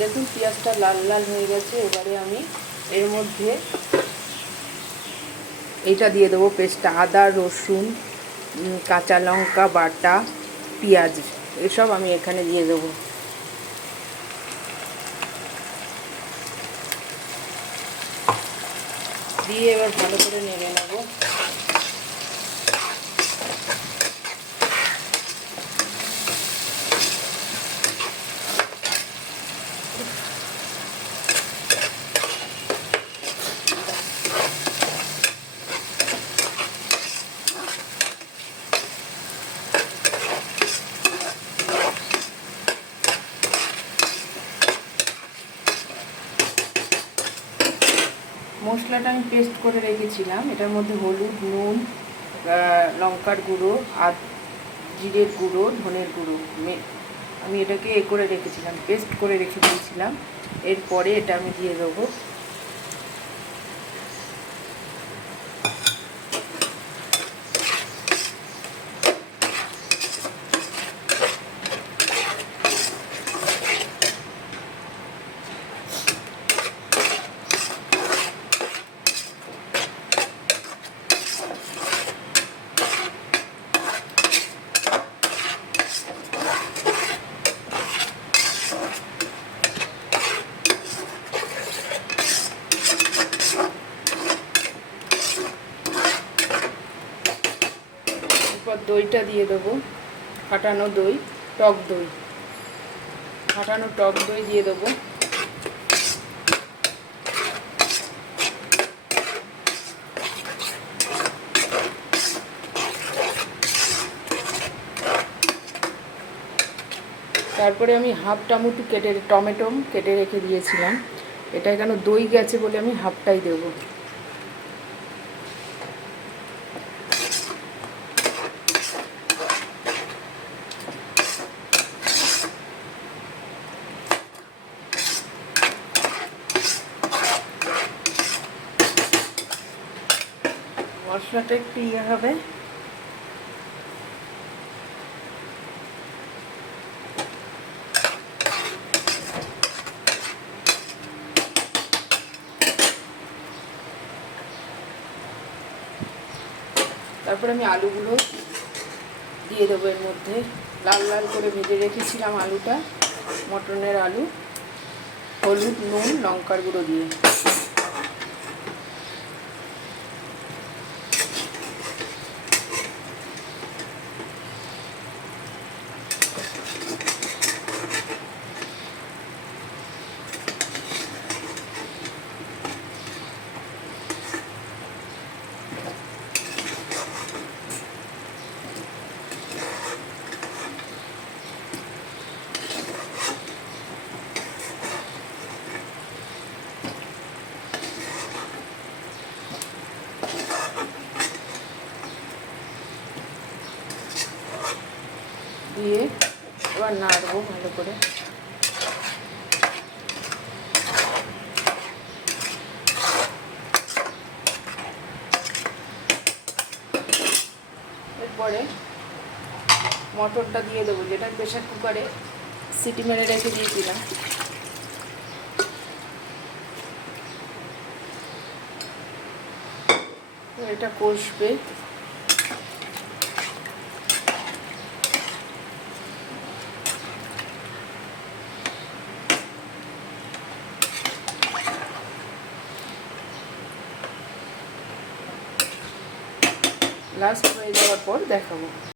দেখুন পেঁয়াজটা লাল লাল হয়ে গেছে। এবারে আমি এর মধ্যে এইটা দিয়ে দেবো পেস্টটা, আদা রসুন কাঁচা লঙ্কা বাটা পেঁয়াজ এসব আমি এখানে দিয়ে দেবো। দিয়ে এবার ভালো করে নেড়ে নেবো। মশলাটা আমি পেস্ট করে রেখেছিলাম, এটার মধ্যে হলুদ নুন লঙ্কার গুঁড়ো আর জিরের গুঁড়ো ধনের গুঁড়ো আমি এটাকে করে রেখেছিলাম, পেস্ট করে রেখে দিয়েছিলাম। এরপরে এটা আমি দিয়ে দেবো। এরপর দইটা দিয়ে দেবো, ফাটানো দই, টক দই, ফাটানো টক দই দিয়ে দেবো। তারপরে আমি হাফ টমেটো কেটে রেখে দিয়েছিলাম, এটা কেন দই গেছে বলে আমি হাফটাই দেবো। মশলাটা একটু হবে, তারপরে আমি আলুগুলো দিয়ে দেবো এর মধ্যে। লাল লাল করে ভেজে রেখেছিলাম আলুটা, মটনের আলু, হলুদ নুন লঙ্কার গুঁড়ো দিয়ে। দিয়ে এবার নাড়বো ভালো করে। এরপরে মটরটা দিয়ে দেবো, যেটা প্রেসার কুকারে সিটি মেরে রেখে দিয়েছিলাম। এটা কষবে, লাস্ট হয়ে যাওয়ার পর দেখাবো।